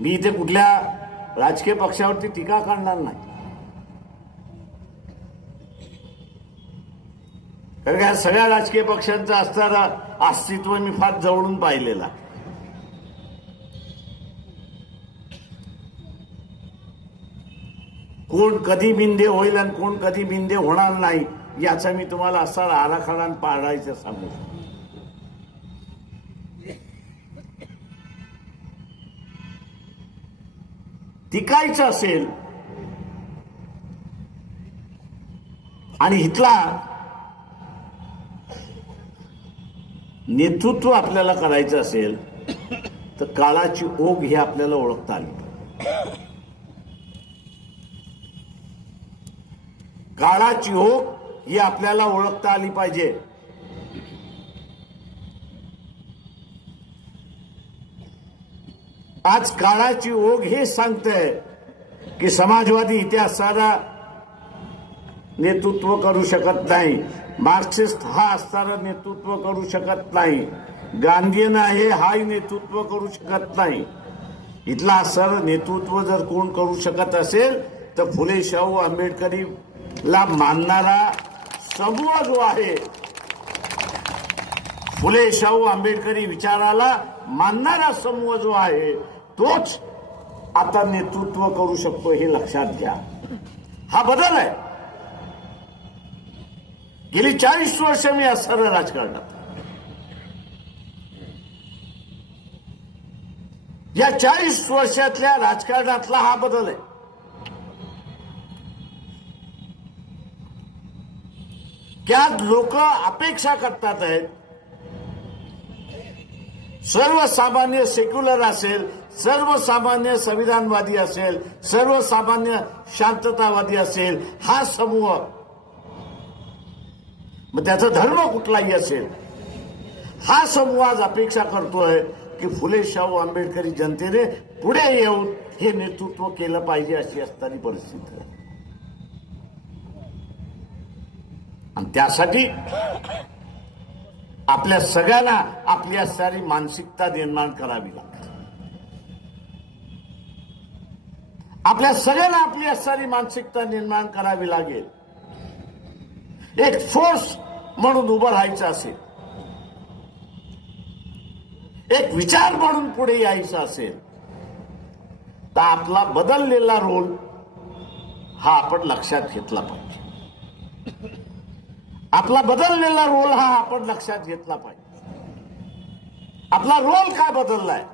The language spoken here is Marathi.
मी इथे कुठल्या राजकीय पक्षावरती टीका करणार नाही, कारण का सगळ्या राजकीय पक्षांचं असणारं अस्तित्व मी फार जवळून पाहिलेलं आहे. कोण कधी बिंदे होईल आणि कोण कधी बिंदे होणार नाही याचा मी तुम्हाला असा आराखडा पाळायचं सांगू. टिकायचं असेल आणि इथला नेतृत्व आपल्याला करायचं असेल तर काळाची ओघ ही आपल्याला ओळखता आली. काळाची ओघ ही आपल्याला ओळखता आली पाहिजे. आज काळाची ओघ हे सांगते की समाजवादी इथे असणारा नेतृत्व करू शकत नाही, मार्क्सिस्ट हा असणारा नेतृत्व करू शकत नाही, गांधीयन आहे हाही नेतृत्व करू शकत नाही. इथला असणारं नेतृत्व जर कोण करू शकत असेल तर फुले शाहू आंबेडकरीला मानणारा समूह जो आहे, फुले शाहू आंबेडकरी विचाराला मानणारा समूह जो आहे तोच आता नेतृत्व करू शकतो, हे लक्षात घ्या. हा बदल आहे. गेली 40 वर्ष मी असणाऱ्या राजकारणात, या 40 वर्षातल्या राजकारणातला हा बदल आहे. क्या लोक अपेक्षा करतात आहेत, सर्वसामान्य सेक्युलर असेल, सर्वसामान्य संविधानवादी असेल, सर्वसामान्य शांततावादी असेल, हा समूह, मग त्याचा धर्म कुठलाही असेल, हा समूह आज अपेक्षा करतोय की फुले शाहू आंबेडकरी जनतेने पुढे येऊन हे नेतृत्व केलं पाहिजे, अशी असणारी परिस्थिती आहे. आणि त्यासाठी आपल्या सगळ्यांना आपली असणारी मानसिकता निर्माण करावी लागते. आपल्या सगळ्यांना आपली असणारी मानसिकता निर्माण करावी लागेल. एक फोर्स म्हणून उभं राहायचं असेल, एक विचार म्हणून पुढे यायचं असेल तर आपला बदललेला रोल हा आपण लक्षात घेतला पाहिजे. आपला बदललेला रोल हा आपण लक्षात घेतला पाहिजे. आपला रोल काय बदललाय,